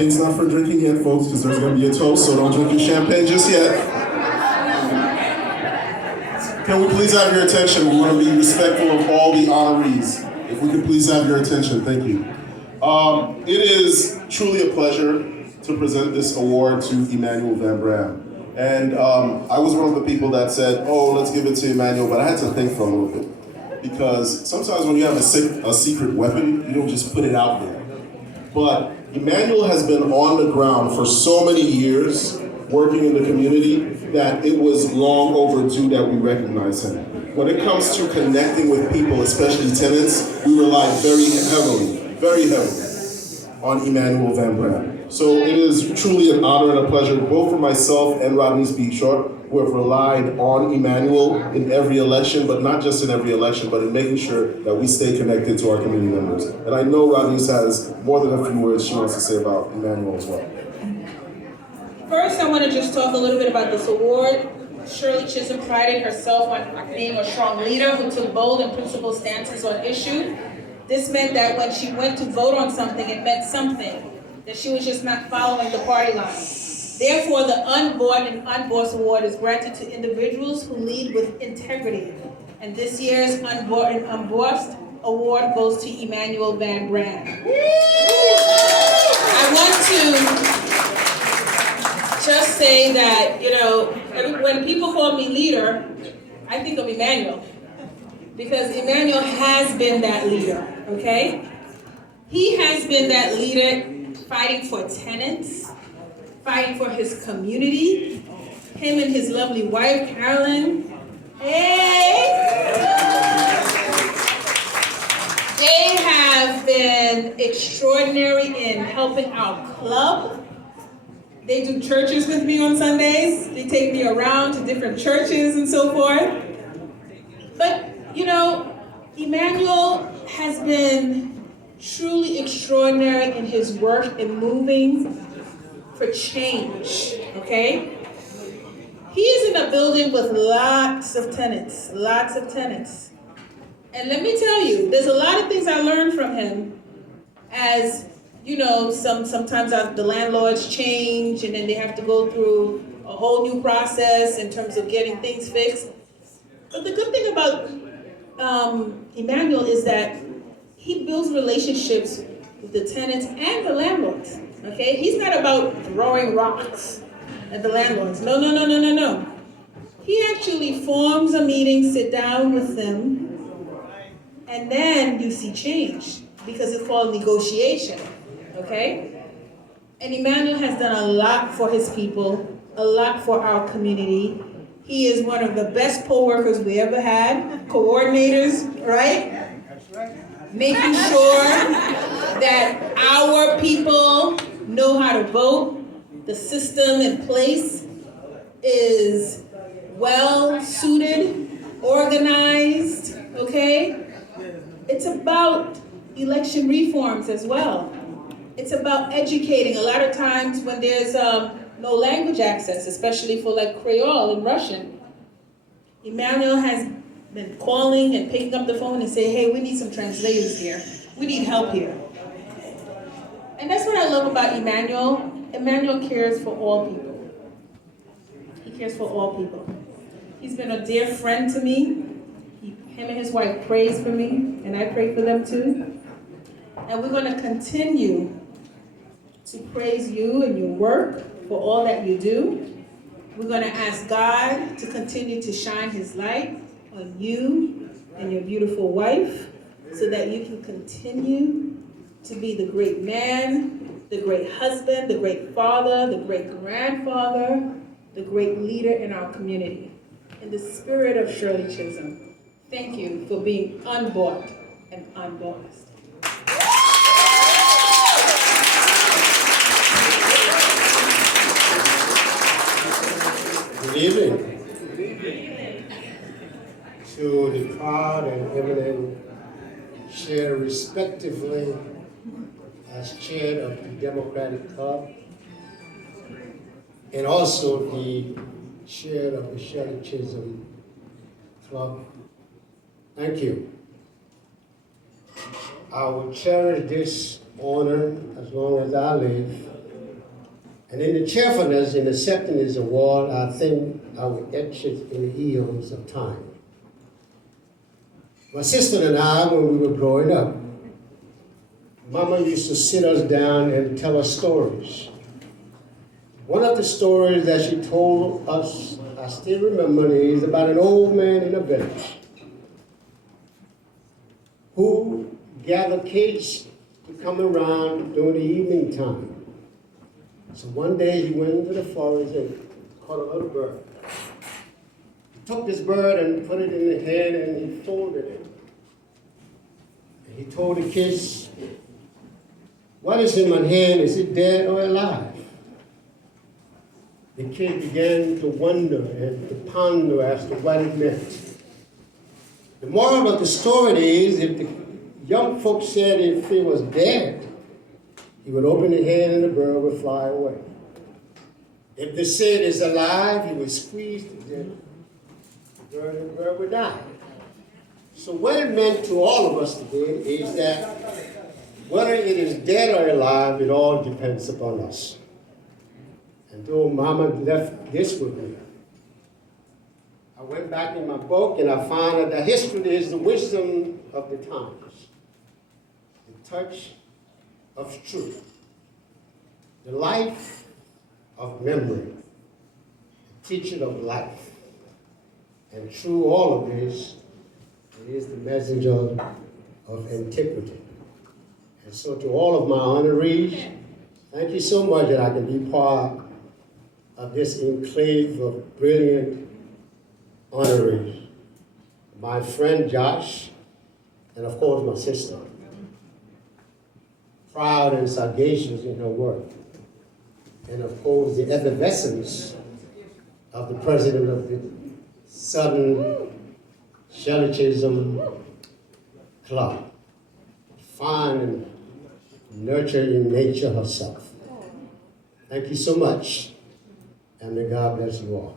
Champagne's not for drinking yet, folks, because there's going to be a toast, so don't drink your champagne just yet. Can we please have your attention? We want to be respectful of all the honorees. If we could please have your attention, thank you. It is truly a pleasure to present this award to Emmanuel Van Bram. And I was one of the people that said, oh, let's give it to Emmanuel, but I had to think for a little bit. Because sometimes when you have a secret weapon, you don't just put it out there. But Emmanuel has been on the ground for so many years, working in the community, that it was long overdue that we recognize him. When it comes to connecting with people, especially tenants, we rely very heavily on Emmanuel Van Bram. So it is truly an honor and a pleasure, both for myself and Rodney Speedshort, who have relied on Emmanuel in every election, but not just in every election, but in making sure that we stay connected to our community members. And I know Rodney has more than a few words she wants to say about Emmanuel as well. First, I want to just talk a little bit about this award. Shirley Chisholm prided herself on being a strong leader who took bold and principled stances on issues. This meant that when she went to vote on something, it meant something, that she was just not following the party line. Therefore, the Unbought and Unbossed Award is granted to individuals who lead with integrity. And this year's Unbought and Unbossed Award goes to Emmanuel Van Bram. I want to just say that, when people call me leader, I think of Emmanuel. Because Emmanuel has been that leader, okay? He has been that leader fighting for tenants, fighting for his community. Him and his lovely wife, Carolyn. Hey! They have been extraordinary in helping our club. They do churches with me on Sundays. They take me around to different churches and so forth. But, Emmanuel has been truly extraordinary in his work in moving for change, okay? He is in a building with lots of tenants. And let me tell you, there's a lot of things I learned from him as, sometimes the landlords change and then they have to go through a whole new process in terms of getting things fixed. But the good thing about Emmanuel is that he builds relationships with the tenants and the landlords, okay? He's not about throwing rocks at the landlords. No. He actually forms a meeting, sit down with them, and then you see change because it's called negotiation, okay? And Emmanuel has done a lot for his people, a lot for our community. He is one of the best poll workers we ever had, coordinators, right? Making sure that our people know how to vote. The system in place is well suited, organized, okay? It's about election reforms as well. It's about educating. A lot of times when there's no language access, especially for like Creole and Russian, Emmanuel has been calling and picking up the phone and say, hey, we need some translators here. We need help here. And that's what I love about Emmanuel. Emmanuel cares for all people. He cares for all people. He's been a dear friend to me. Him and his wife prays for me, and I pray for them too. And we're going to continue to praise you and your work for all that you do. We're going to ask God to continue to shine his light on you and your beautiful wife so that you can continue to be the great man, the great husband, the great father, the great grandfather, the great leader in our community. In the spirit of Shirley Chisholm, thank you for being unbought and unbossed. Good evening. To the proud and eminent chair, respectively, as chair of the Democratic Club, and also the chair of the Shirley Chisholm Club. Thank you. I will cherish this honor as long as I live, And in the cheerfulness in accepting this award, I think I will etch it in the eons of time. My sister and I, when we were growing up, Mama used to sit us down and tell us stories. One of the stories that she told us, I still remember, is about an old man in a village who gathered kids to come around during the evening time. So one day he went into the forest and caught a little bird. He took this bird and put it in his hand and he folded it. And he told the kids, "What is in my hand? Is it dead or alive?" The kid began to wonder and to ponder as to what it meant. The moral of the story is, if the young folks said if it was dead, he would open his hand and the bird would fly away. If they said it's alive, he would squeeze the dead bird and the bird would die. So what it meant to all of us today is that whether it is dead or alive, it all depends upon us. And though Mama left this with me, I went back in my book and I found that the history is the wisdom of the times, the touch of truth, the life of memory, the teaching of life. And through all of this, it is the messenger of antiquity. And so to all of my honorees, thank you so much that I can be part of this enclave of brilliant honorees. My friend Josh, and of course my sister, proud and sagacious in her work. And of course the effervescence of the president of the Southern Shellichism Club, fine and nurturing nature herself. Thank you so much, and may God bless you all.